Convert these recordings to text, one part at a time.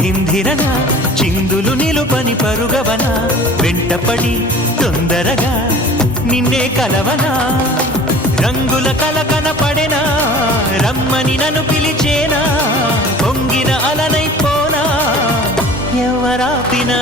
ధింధిరన చిందులు నిలుపని పరుగవన వెంటపడి తొందరగా నిన్నే కలవనా రంగుల కలకన పడెనా రమ్మని నన్ను పిలిచేనా పొంగిన అలనైపోనా ఎవరాపినా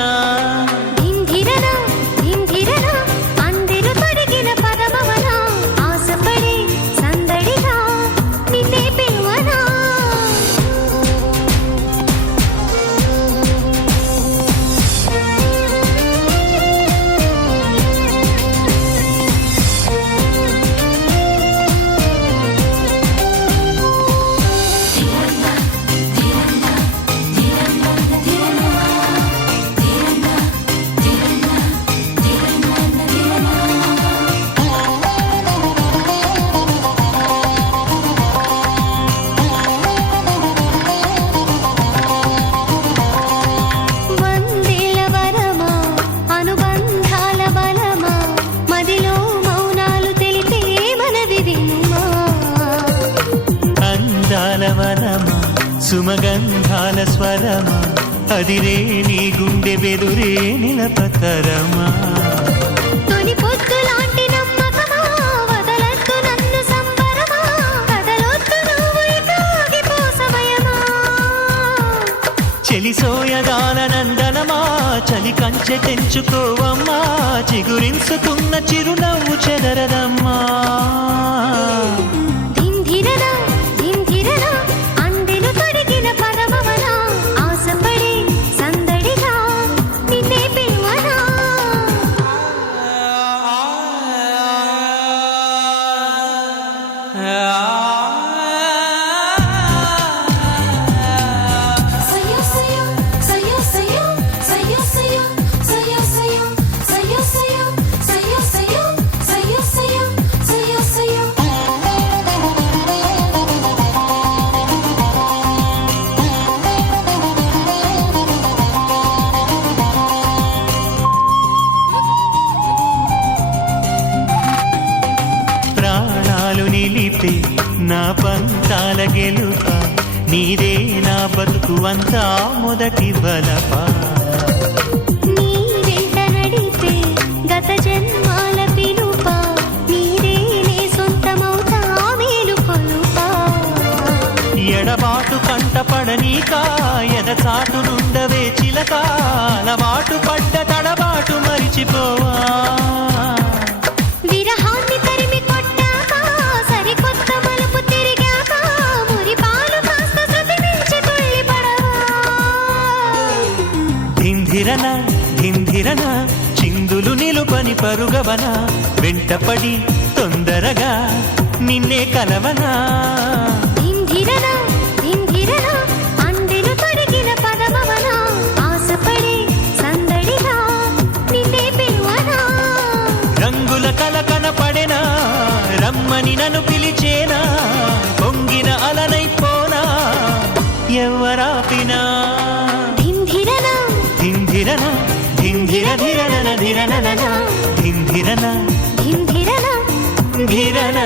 సుమగంధాల స్వరమా అదిరే నీ గుండె బెదురే నిలపతరమా తొలి పొద్దులాంటి నమ్మకమా వదలొద్దు నన్ను సంబరమా కదలొద్దు నువ్వు ఇకాగిపో సమయమా చెలిసోయదాల నందనమా చలి కంచె తెంచుకోవమ్మా చిగురించుకున్న చిరునవ్వు చెదరదమ్మా నిలిపే నా పంతాల గెలుప నీదే నా బతుకు అంతా మొదటి బలపా నీ వెంట నడిపే గత జన్మాల పిలుప నీదే నే సొంతమవుతా మేలు కొలుపా ఎడబాటు కంటపడనీకా ఎదచాటు నుండవే చిలక అలవాటు పడ్డ తడబాటు మరిచిపోవా ధింధిరన ధింధిరన చిందులు నిలుపని పరుగవన వెంటపడి తొందరగా నిన్నే కలవనా ధింధిరన ధింధిరన అందెలు తొడిగిన పదమవన ఆశపడి సందడిగా నిన్నే పిలువనా రంగుల కలకన పడెనా రమ్మని నన్ను పిలిచేనా పొంగిన అలనైపోనా ఎవరాపినా ధింధిరన ధింధిర ధిరన ధిరన ధింధిరన ధింధిరన ధిరన